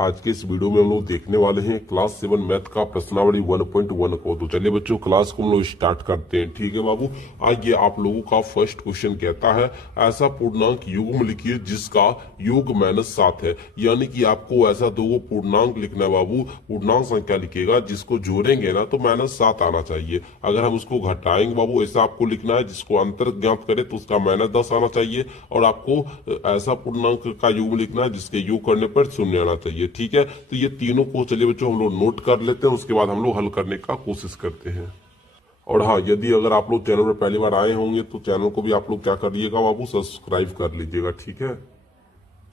आज के इस वीडियो में हम लोग देखने वाले हैं क्लास 7 मैथ का प्रश्नावली 1.1 को। तो चलिए बच्चों क्लास को हम लोग स्टार्ट करते हैं। ठीक है बाबू, आइए आप लोगों का फर्स्ट क्वेश्चन कहता है ऐसा पूर्णांक युग्म लिखिए जिसका योग -7 है। यानी कि आपको ऐसा दो पूर्णांक लिखना है बाबू। पूर्णांक संख्या लिखिएगा जिसको जोड़ेंगे ना तो -7 आना चाहिए। अगर हम उसको घटाएंगे बाबू ऐसा आपको लिखना है, जिसको अंतर ज्ञात करे तो उसका -10 आना चाहिए। और आपको ऐसा पूर्णांक का युग्म लिखना है जिसके योग करने पर 0 आना चाहिए। ठीक है, तो ये तीनों को चलिए बच्चों हम लोग नोट कर लेते हैं, उसके बाद हम लोग हल करने का कोशिश करते हैं। और हाँ, यदि अगर आप लोग चैनल पर पहली बार आए होंगे तो चैनल को भी आप लोग क्या करिएगा बाबू, सब्सक्राइब कर लीजिएगा। ठीक है,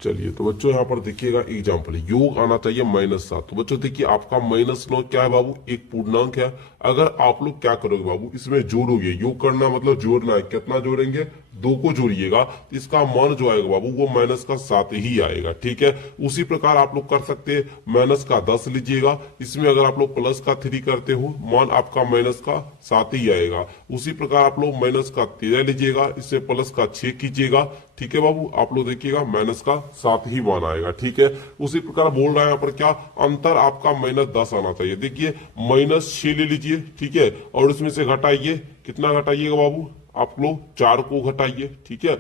चलिए तो बच्चों यहाँ पर देखिएगा एग्जाम्पल, योग आना चाहिए -7। तो बच्चों देखिए आपका -9 क्या है बाबू, एक पूर्णांक है। अगर आप लोग क्या करोगे बाबू, इसमें जोड़ोगे, योग करना मतलब जोड़ना है। कितना जोड़ेंगे, 2 को जोड़िएगा तो इसका मान जो आएगा बाबू वो -7 ही आएगा। ठीक है, उसी प्रकार आप लोग कर सकते हैं -10 लीजिएगा, इसमें अगर आप लोग +3 करते हो मान आपका -7 ही आएगा। उसी प्रकार आप लोग -13 लीजिएगा, इससे +6 कीजिएगा। ठीक है बाबू, आप लोग देखिएगा -7 ही मान आएगा। ठीक है, उसी प्रकार बोल रहा है यहाँ पर क्या, अंतर आपका -10 आना चाहिए। देखिए -6 ले लीजिए। ठीक है, और उसमें से घटाइए, कितना घटाइएगा बाबू, आप लोग 4 को घटाइए। ठीक है,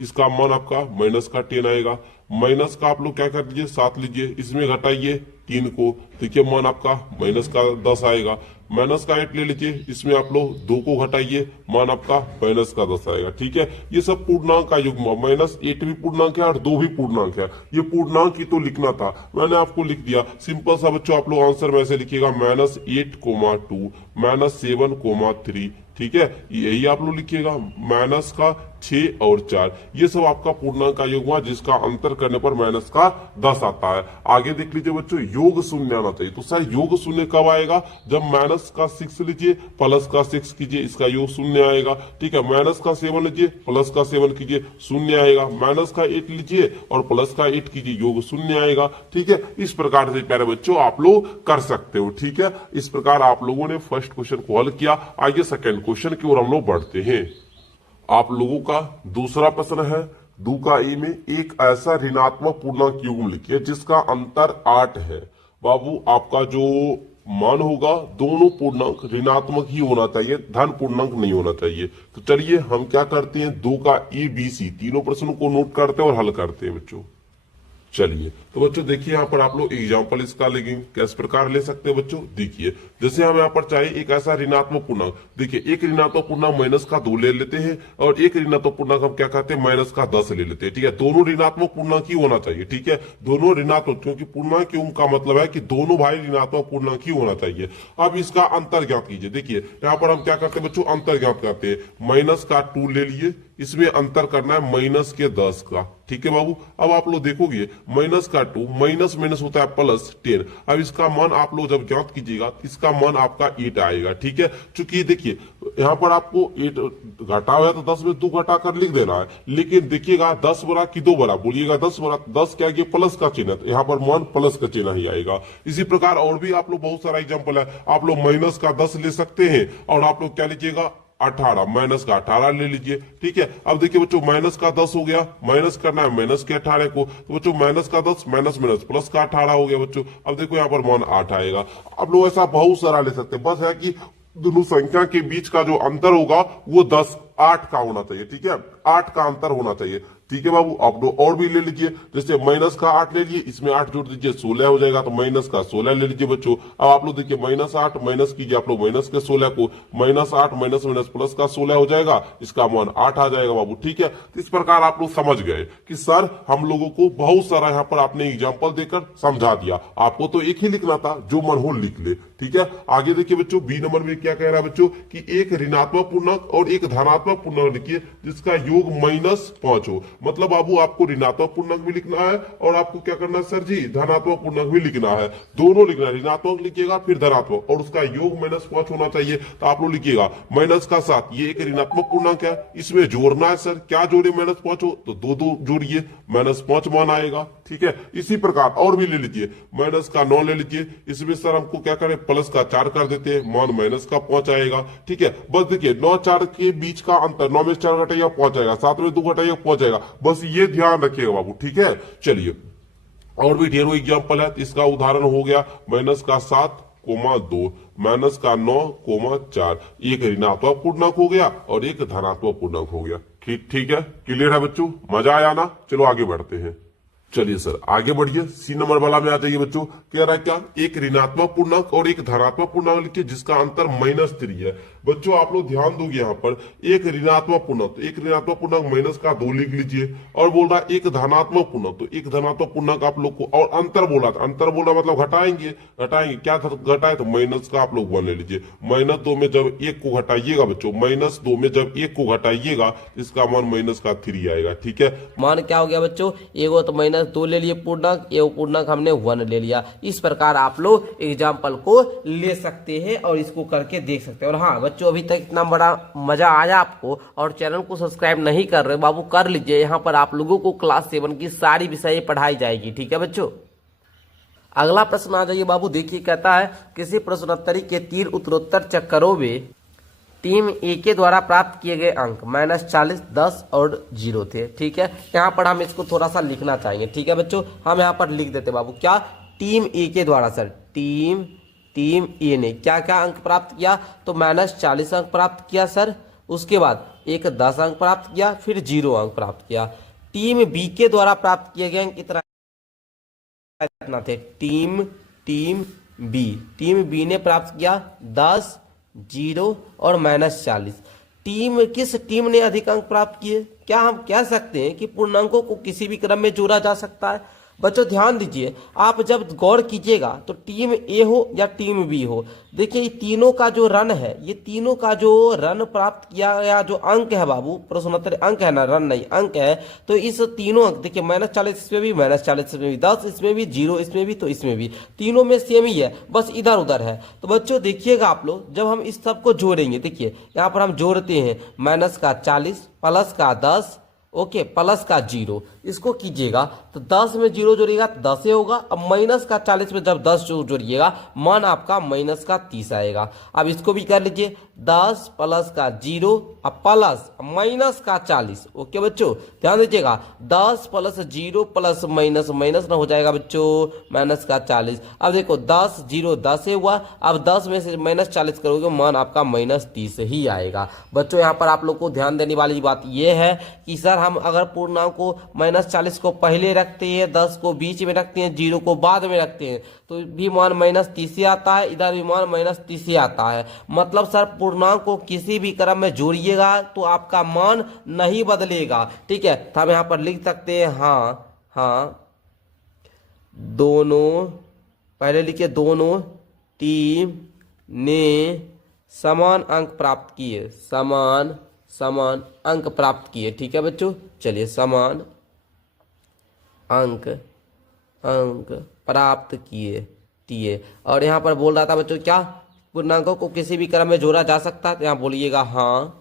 इसका मान आपका -10 आएगा। माइनस का आप लोग क्या कर लीजिए, 7 लीजिए, इसमें घटाइए 3 को, देखिए मान आपका -10 आएगा। -8 ले लीजिए, इसमें आप लोग 2 को घटाइए, मान आपका -10 आएगा। ठीक है, ये सब पूर्णांक का युग्म, -8 भी पूर्णांक है और 2 भी पूर्णांक है। ये पूर्णांक ही तो लिखना था, मैंने आपको लिख दिया। सिंपल सा बच्चों आप लोग आंसर में ऐसे लिखिएगा -8,2 -7,3। ठीक है, यही आप लोग लिखिएगा, -6 और 4। ये सब आपका पूर्णांक का योग हुआ जिसका अंतर करने पर -10 आता है। आगे देख लीजिए बच्चों, योग शून्य आना चाहिए। तो सर योग शून्य कब आएगा, जब -6 लीजिए +6 कीजिए, इसका योग 0 आएगा। ठीक है, -7 लीजिए +7 कीजिए, 0 आएगा। -8 लीजिए और +8 कीजिए, योग 0 आएगा। ठीक है, इस प्रकार से प्यारे बच्चों आप लोग कर सकते हो। ठीक है, इस प्रकार आप लोगों ने फर्स्ट क्वेश्चन को हल किया। आइए सेकेंड क्वेश्चन की ओर हम लोग बढ़ते हैं। आप लोगों का दूसरा प्रश्न है 2 का ए में, एक ऐसा ऋणात्मक पूर्णांक युग्म लिखिए जिसका अंतर 8 है। बाबू आपका जो मान होगा दोनों पूर्णांक ऋणात्मक ही होना चाहिए, धन पूर्णांक नहीं होना चाहिए। तो चलिए हम क्या करते हैं, 2 का ए बी सी तीनों प्रश्नों को नोट करते हैं और हल करते हैं बच्चों। चलिए तो बच्चों देखिए यहाँ पर आप लोग एग्जाम्पल इसका लेंगे, किस प्रकार ले सकते हैं बच्चों। देखिए जैसे हम यहाँ पर चाहिए एक ऐसा ऋणात्मक पूर्णांक, देखिए एक ऋणात्मक पूर्णांक -2 ले लेते हैं और एक ऋणात्मक पूर्णांक हम क्या कहते हैं -10 ले लेते हैं। ठीक है, दोनों ऋणात्मक पूर्णांक ही होना चाहिए। ठीक है, दोनों ऋणात्मक, क्योंकि पूर्णांक युग्म का मतलब है कि दोनों भाई ऋणात्मक पूर्णांक ही होना चाहिए। अब इसका अंतर ज्ञात कीजिए। देखिए यहाँ पर हम क्या करते हैं बच्चों, अंतर ज्ञात करते हैं। -2 ले लिए, इसमें अंतर करना है -10 का। ठीक है बाबू, अब आप लोग देखोगे -2 माइनस होता है +10। अब इसका मान आप लोग जब ज्ञात कीजिएगा इसका मान आपका 8 आएगा। ठीक है, चूंकि देखिए यहाँ पर आपको 8 घटा हुआ है तो 10 में 2 घटा कर लिख देना है। लेकिन देखिएगा 10 बड़ा कि 2 बड़ा, बोलिएगा 10 बड़ा, 10 क्या है प्लस का चिन्ह, तो यहाँ पर मान प्लस का चिन्ह ही आएगा। इसी प्रकार और भी आप लोग बहुत सारा एग्जाम्पल है, आप लोग -10 ले सकते हैं और आप लोग क्या लीजिएगा 18, -18 ले लीजिए। ठीक है, अब देखिए बच्चों -10 हो गया, माइनस करना है -18 को, तो बच्चों -10 माइनस +18 हो गया बच्चों। अब देखो यहाँ पर मान 8 आएगा। अब लोग ऐसा बहुत सारा ले सकते हैं, बस है कि दोनों संख्या के बीच का जो अंतर होगा वो 8 का होना चाहिए। ठीक है, 8 का अंतर होना चाहिए। ठीक है बाबू, आप लोग और भी ले लीजिए, जैसे -8 ले लीजिए, इसमें 8 जोड़ दीजिए 16 हो जाएगा, तो -16 ले लीजिए बच्चों। अब आप लोग देखिए -8 माइनस कीजिए, आप लोग -16 को, -8 माइनस +16 हो जाएगा, इसका मान 8 आ जाएगा बाबू। ठीक है, तो इस प्रकार आप लोग समझ गए कि सर हम लोगों को बहुत सारा यहाँ पर आपने एग्जाम्पल देकर समझा दिया, आपको तो एक ही लिखना था, जो मन हो लिख ले। ठीक है, आगे देखिए बच्चों बी नंबर में क्या कह रहा है बच्चों कि एक ऋणात्मक पूर्णांक और एक धनात्मक पूर्णांक लिखिए जिसका योग -5 हो। मतलब बाबू आपको ऋणात्मक पूर्णांक भी लिखना है और आपको क्या करना है सर जी, धनात्मक पूर्णांक भी लिखना है, दोनों लिखना है। ऋणात्मक लिखिएगा फिर धनात्मक, और उसका योग -5 होना चाहिए। तो आप लोग लिखिएगा -7, ये एक ऋणात्मक पूर्णांक है, इसमें जोड़ना है सर, क्या जोड़े -5 हो तो 2 जोड़िए, -5 मान आएगा। ठीक है, इसी प्रकार और भी ले लीजिए, -9 ले लीजिए, इसमें सर हमको क्या करें +4 कर देते हैं, मान -5 आएगा। ठीक है, बस देखिए 9 4 के बीच का अंतर, 9 में 4 घटाइएगा 5 आएगा, 7 में 2 घटाइएगा 5 आएगा, बस ये ध्यान रखिएगा बाबू। ठीक है, चलिए और भी ढेरों एग्जाम्पल है। तो इसका उदाहरण हो गया -7,2, -9,4। एक ऋणात्मक पूर्णांक हो गया और एक धनात्मक पूर्णांक हो गया। ठीक ठीक है, क्लियर है बच्चों, मजा आया ना। चलो आगे बढ़ते हैं। चलिए सर आगे बढ़िए, सी नंबर वाला में आ जाइए बच्चों। कह रहा है क्या, एक ऋणात्मक पूर्णांक और एक धनात्मक पूर्णांक लिखिए जिसका अंतर -3 है। बच्चों आप लोग ध्यान दोगे यहाँ पर, एक ऋणात्मक पूर्णांक, तो एक ऋणात्मक पूर्णांक -2 लिख लीजिए। और बोल रहा है एक धनात्मक पूर्णांक, तो एक धनात्मक पूर्णांक आप लोग को, और अंतर बोला था, अंतर बोला मतलब घटाएंगे, घटाएंगे क्या घटाए, तो माइनस का आप लोग 1 ले लीजिए। -2 में जब 1 को घटाइएगा बच्चों, -2 में जब 1 को घटाइएगा इसका मान -3 आएगा। ठीक है, मान क्या हो गया बच्चों, एगो तो -2 ले लिए पूर्णांक, एगो पूर्णांक हमने 1 ले लिया। इस प्रकार आप लोग एग्जाम्पल को ले सकते हैं और इसको करके देख सकते हैं। और हाँ बच्चों, अभी तक इतना बड़ा मजा आया आपको और चैनल को सब्सक्राइब नहीं कर रहे बाबू, कर लीजिए। यहाँ पर आप लोगों को क्लास 7 की सारी विषय पढ़ाई जाएगी। ठीक है बच्चों, अगला प्रश्न आ जाइए बाबू। देखिए कहता है, किसी प्रश्नोत्तरी के 3 उत्तरोत्तर चक्करों में टीम ए के द्वारा प्राप्त किए गए अंक -40, 10 और 0 थे। ठीक है, यहाँ पर हम इसको थोड़ा सा लिखना चाहेंगे। ठीक है बच्चों, हम यहाँ पर लिख देते बाबू, क्या, टीम ए के द्वारा सर, टीम ए ने क्या क्या अंक प्राप्त किया, तो -40 अंक प्राप्त किया सर। उसके बाद एक 10 अंक प्राप्त किया, फिर 0 अंक प्राप्त किया। टीम बी के द्वारा प्राप्त किए गए अंक कितना थे, टीम बी ने प्राप्त किया 10, 0 और -40। किस टीम ने अधिक अंक प्राप्त किए? क्या हम कह सकते हैं कि पूर्णांकों को किसी भी क्रम में जोड़ा जा सकता है? बच्चों ध्यान दीजिए, आप जब गौर कीजिएगा तो टीम ए हो या टीम बी हो, देखिए ये तीनों का जो रन है, ये तीनों का जो रन प्राप्त किया गया जो अंक है बाबू, प्रश्नोत्तर अंक है ना, रन नहीं अंक है, तो इस तीनों अंक देखिए -40 इसमें भी, -40 इसमें भी, 10 इसमें भी, 0 इसमें भी, तो इसमें भी, तीनों में सेम ही है, बस इधर उधर है। तो बच्चों देखिएगा आप लोग, जब हम इस सब को जोड़ेंगे, देखिए यहाँ पर हम जोड़ते हैं -40 प्लस का 10, ओके, प्लस का 0, इसको कीजिएगा तो 10 में 0 जोड़िएगा तो 10 ही होगा। अब -40 में जब 10 जोड़िएगा मान आपका -30 आएगा। अब इसको भी कर लीजिए, 10 प्लस का 0 अब प्लस -40। ओके बच्चों ध्यान दीजिएगा, 10 प्लस 0 प्लस माइनस माइनस ना हो जाएगा बच्चों -40। अब देखो 10 0 10 ही हुआ, अब 10 में से -40 करोगे मान आपका -30 ही आएगा। बच्चों यहाँ पर आप लोग को ध्यान देने वाली बात यह है कि सर हम अगर पूर्णांक को -40 को पहले रखते हैं, 10 को बीच में रखते हैं, 0 को बाद में रखते हैं, तो भी मान -30 आता है, इधर भी मान -30 आता है। मतलब सर पूर्णांक को किसी भी क्रम में जोड़िएगा तो आपका मान नहीं बदलेगा। ठीक है, तो हम यहाँ पर लिख सकते हैं हाँ दोनों, पहले लिखिए दोनों टीम ने समान अंक प्राप्त किए, समान अंक प्राप्त किए। ठीक है बच्चों, चलिए समान अंक प्राप्त किए। और यहाँ पर बोल रहा था बच्चों क्या, पूर्णांकों को किसी भी क्रम में जोड़ा जा सकता है, तो यहाँ बोलिएगा हाँ।